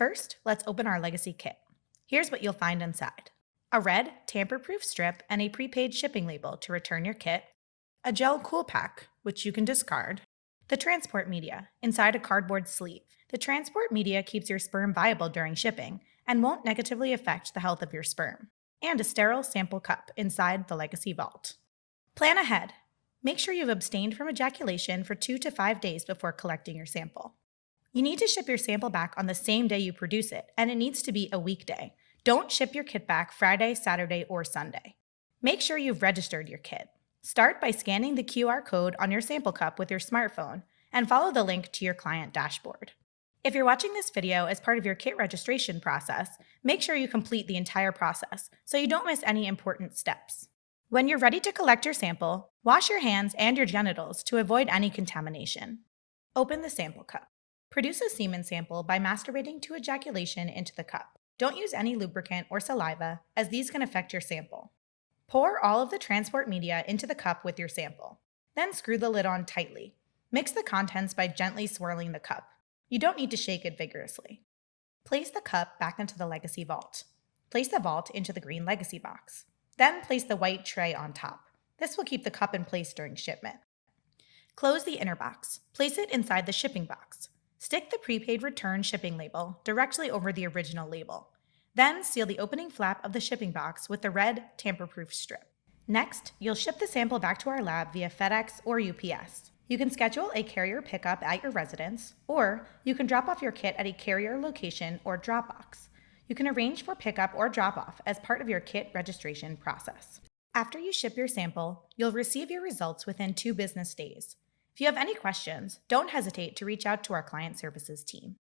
First, let's open our legacy kit. Here's what you'll find inside: a red, tamper-proof strip and a prepaid shipping label to return your kit, a gel cool pack, which you can discard, the transport media inside a cardboard sleeve. The transport media keeps your sperm viable during shipping and won't negatively affect the health of your sperm, and a sterile sample cup inside the legacy vault. Plan ahead. Make sure you've abstained from ejaculation for 2 to 5 days before collecting your sample. You need to ship your sample back on the same day you produce it, and it needs to be a weekday. Don't ship your kit back Friday, Saturday, or Sunday. Make sure you've registered your kit. Start by scanning the QR code on your sample cup with your smartphone and follow the link to your client dashboard. If you're watching this video as part of your kit registration process, make sure you complete the entire process so you don't miss any important steps. When you're ready to collect your sample, wash your hands and your genitals to avoid any contamination. Open the sample cup. Produce a semen sample by masturbating to ejaculation into the cup. Don't use any lubricant or saliva, as these can affect your sample. Pour all of the transport media into the cup with your sample. Then screw the lid on tightly. Mix the contents by gently swirling the cup. You don't need to shake it vigorously. Place the cup back into the legacy vault. Place the vault into the green legacy box. Then place the white tray on top. This will keep the cup in place during shipment. Close the inner box. Place it inside the shipping box. Stick the prepaid return shipping label directly over the original label. Then seal the opening flap of the shipping box with the red tamper-proof strip. Next, you'll ship the sample back to our lab via FedEx or UPS. You can schedule a carrier pickup at your residence, or you can drop off your kit at a carrier location or drop box. You can arrange for pickup or drop-off as part of your kit registration process. After you ship your sample, you'll receive your results within 2 business days. If you have any questions, don't hesitate to reach out to our client services team.